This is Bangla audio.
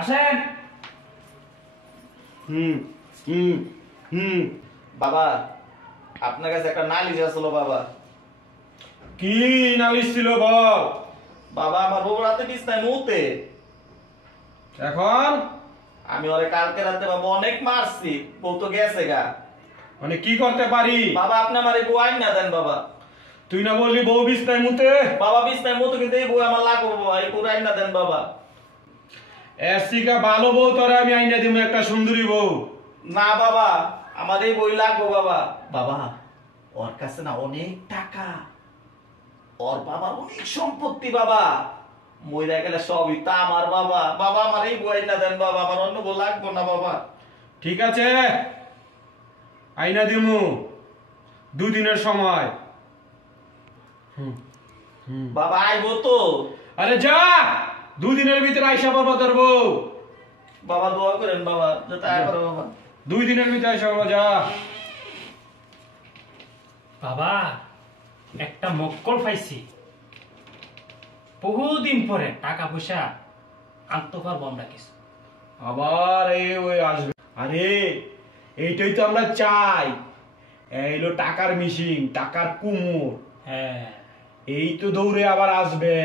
আসেন। বাবা আপনার কাছে একটা নালিশ আসলো বাবা। কি নালিশ ছিল বল? বাবা আমার বউ রাতে বিছনায় মুতে। এখন আমি ওরে কালকে রাতে বাবা অনেক মারছি, বউ তো গেছে গা। মানে কি করতে পারি? বাবা আপনি আমার এই বউ আইন না দেন বাবা। তুই না বললি বউ বিছনায় মুতে? বাবা বিছনায় মুতে কিন্তু এই বউ আমার লাগবে বাবা, এই বউ আইন না দেন বাবা। এসিকা ভালো বউ তোরা আমি আইনা দিব, একটা সুন্দরী বউ। না বাবা আমার এই বই লাগবে বাবা। বাবা ওর কাছে না অনেক টাকা, ওর বাবার অনেক সম্পত্তি বাবা, মইরা গেলে সবই তা আমার বাবা। বাবা আমার এই বই না দেন বাবা, আমার অন্য বউ লাগবে না বাবা। ঠিক আছে আইনা দিমু, 2 দিনের সময়। বাবা আইবো তো? আরে যা, 2 দিনের ভিতরে আইসা পড়বো তোর বউ। বাবা দোয়া করেন বাবা যাতে আয় করে বাবা। 2 দিনের ভিতরে আইসা পড়বো, যা। বাবা একটা মক্কল পাইছি, বহুদিন পরে টাকা পয়সা আনতে পারবো আমরা কিছু। আবার ওই আসবে। আরে এইটাই তো আমরা চাই, এইলো টাকার মিশিং, টাকার কুমোর। হ্যাঁ এই তো দৌড়ে আবার আসবে।